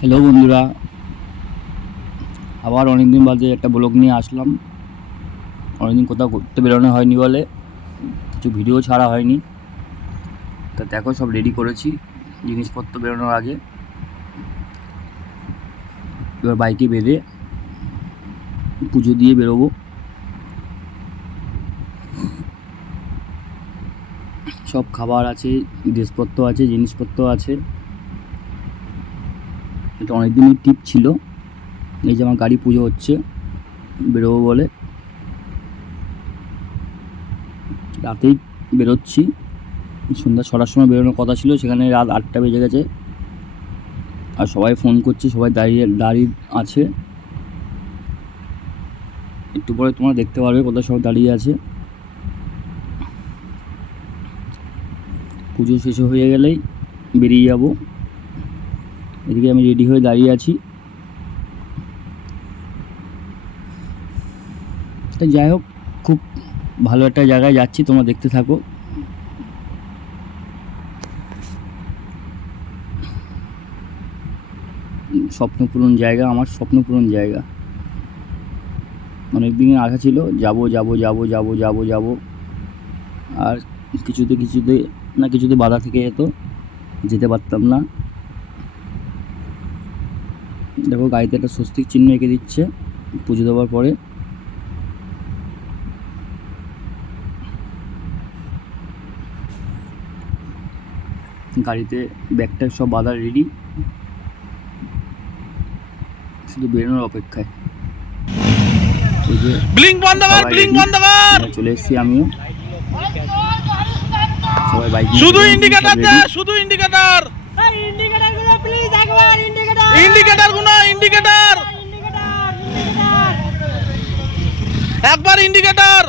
Hello বন্ধুরা, আবার অনেকদিন বাদে একটা ব্লগ নিয়ে আসলাম। অনেকদিন কোথাও ঘুরতে বেরোনো হয়নি বলে কিছু ভিডিও ছাড়া হয়নি। তা দেখো, সব রেডি করেছি জিনিসপত্র বেরোনোর আগে। এবার বাইকে বেঁধে পুজো দিয়ে বেরোবো। সব খাবার আছে, ড্রেসপত্র আছে, জিনিসপত্র আছে। এটা অনেকদিনের ট্রিপ ছিল। এই যে আমার গাড়ি পুজো হচ্ছে, বেরোবো বলে রাতেই বেরোচ্ছি। সন্ধ্যা 6টার সময় বেরোনোর কথা ছিল, সেখানে রাত 8টা বেজে গেছে। আর সবাই ফোন করছে, সবাই দাঁড়িয়ে আছে। একটু পরে তোমরা দেখতে পারবে কোথায় সব দাঁড়িয়ে আছে। পুজো শেষ হয়ে গেলেই বেরিয়ে যাব। এদিকে আমি রেডি হয়ে দাঁড়িয়ে আছি। তো যাই হোক, খুব ভালো একটা জায়গায় যাচ্ছি, তোমরা দেখতে থাকো। স্বপ্নপূরণ জায়গা, আমার স্বপ্নপূরণ জায়গা। অনেক দিনের আশা ছিল যাব যাব যাব যাব যাব যাব, আর কিছুতে বাধা থেকে যেত, যেতে পারতাম না। দেখো, গাড়িতে একটা স্বস্তিক চিহ্ন এঁকে দিচ্ছে পুজো দেওয়ার পরে। গাড়িতে ব্যাগটা সব বাঁধা রেডি, শুধু বেরোনোর অপেক্ষায়। ওই যে চলে এসেছি আমিও। সবাই বাইক শুধু ইন্ডিকেটর দে, শুধু ইন্ডিকেটর। ইন্ডিকেটর গুলো প্লিজ একবার ইন্ডিকেটর ইন্ডিকেটর গুলো, ইন্ডিকেটর একবার, ইন্ডিকেটর।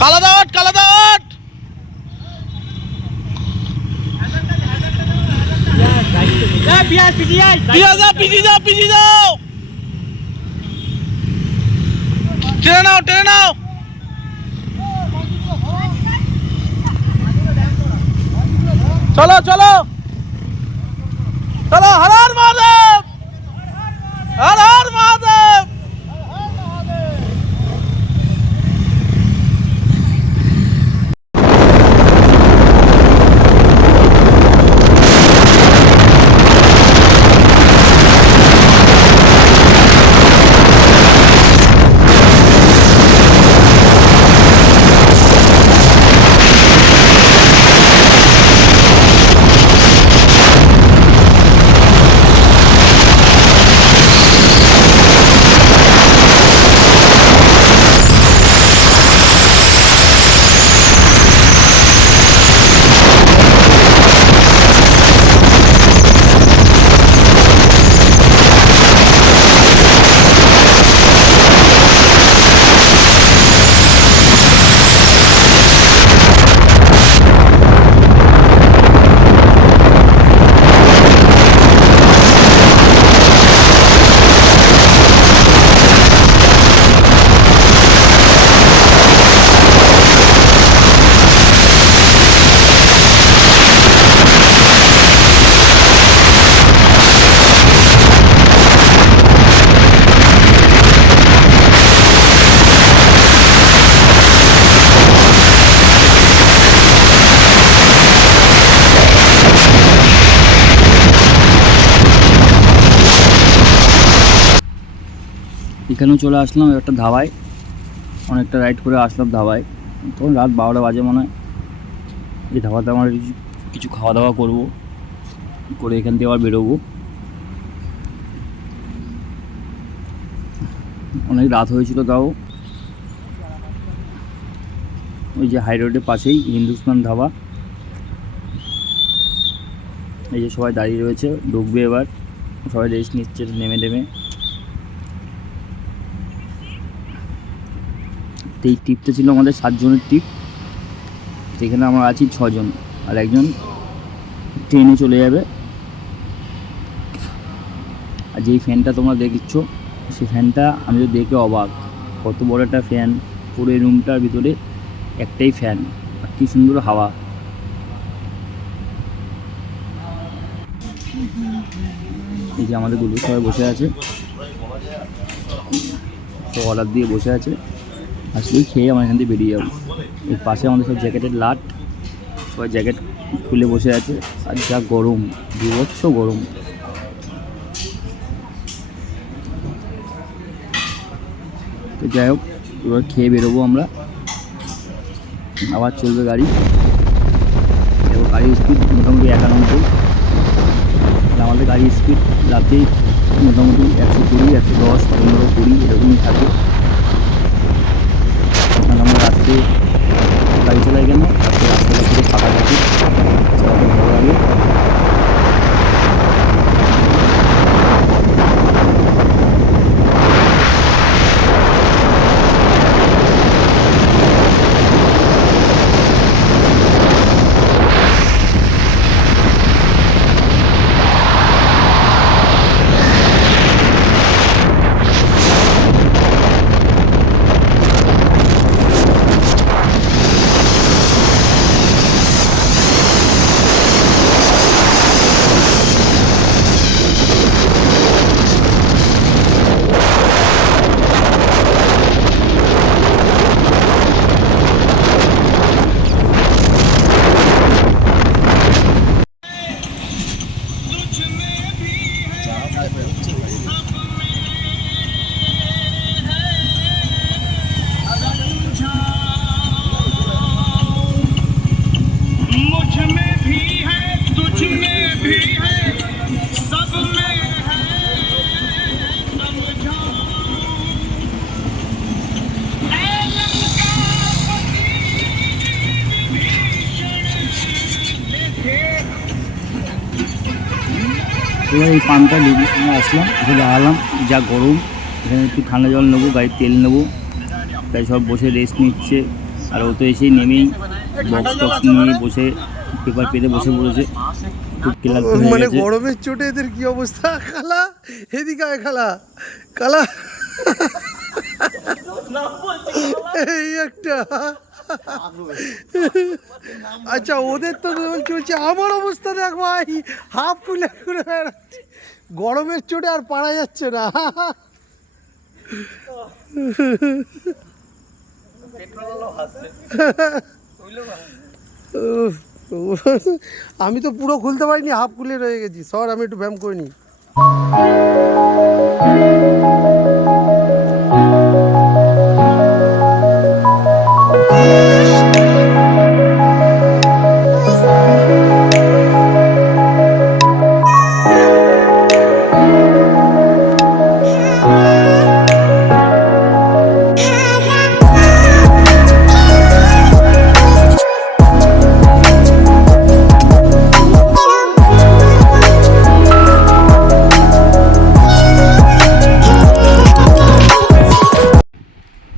কালা দাওয়াট, কালা দাওয়াট। পিয়াজ পিটিয়াই পিছিয়ে যাও, পিছিয়ে যাও, পিছিয়ে যাও। টেনে নাও, টেনে নাও। চলো চলো চলো। হর হর মহাদেব, হর হর মহাদেব। এখানেও চলে আসলাম একটা ধাবায়। অনেকটা রাইড করে আসলাম ধাবায়, তখন রাত 12টা বাজে মনে হয়। এই ধাবাতে আমার কিছু খাওয়া দাওয়া করবো, করে এখান থেকে আবার বেরোবো। অনেক রাত হয়েছিল তাও। ওই যে হাই রোডের পাশেই হিন্দুস্তান ধাবা। এই যে সবাই দাঁড়িয়ে রয়েছে, ঢুকবে এবার। সবাই রেস্ট নিচ্ছে নেমে নেমে। এই ট্রিপটা ছিল আমাদের 7 জনের ট্রিপ। এখানে আমরা আছি 6 জন, আর একজন ট্রেনে চলে যাবে। আর যেই ফ্যানটা তোমরা দেখছো, সেই ফ্যানটা আমি তো দেখে অবাক, কত বড় একটা ফ্যান। পুরো এই রুমটার ভিতরে একটাই ফ্যান, আর কি সুন্দর হাওয়া। এই যে আমাদের গুলো সবাই বসে আছে, তো অর্ডার দিয়ে বসে আছে, আসলেই খেয়ে আমরা এখান থেকে বেরিয়ে যাবো। এর পাশে আমাদের সব জ্যাকেটের লাট, সবাই জ্যাকেট খুলে বসে আছে। আর যা গরম, বিভৎস গরম। তো যাই হোক, এবার খেয়ে বেরোবো আমরা, আবার চলবে গাড়ি। এবার গাড়ির স্পিড মোটামুটি 91, আমাদের গাড়ির স্পিড রাতেই মোটামুটি 120, 110, 15, 20 এরকমই থাকে। কারণ আমরা রাত্রে গাড়ি চালাই কেন, রাত্রে রাস্তাটা পুরো ফাঁকা থাকে, চালাতে ভালো লাগে। এবার এই পাম্পটা আমরা আসলাম, এখানে দাঁড়ালাম, যা গরম, এখানে একটু ঠান্ডা জল নেবো, গাড়ির তেল নেবো, তাই সব বসে রেস্ট নিচ্ছে। আর ও তো এসেই নেমেই বক্স টক্স নিয়ে বসে পেপার পেতে বসে পড়েছে, খুব ক্লান্ত হয়ে মানে গেছে। গরমের চোটে এদের কি অবস্থা। খালা এদিকে আয়, খালা খালা এই একটা। আচ্ছা ওদের তো দোল চলছে, আমার অবস্থা দেখ ভাই, হাফ ফুলে ঘুরে বেড়াচ্ছে, গরমের চোটে আর পারা যাচ্ছে না। আমি তো পুরো খুলতে পারিনি, হাফ খুলে রয়ে গেছি। সর আমি একটু ব্যায়াম করে নিই।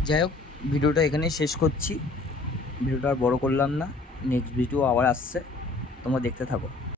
যাই হোক, ভিডিওটা এখানেই শেষ করছি। ভিডিওটা আর বড় করলাম না, নেক্সট ভিডিও আবার আসছে, তোমরা দেখতে থাকো।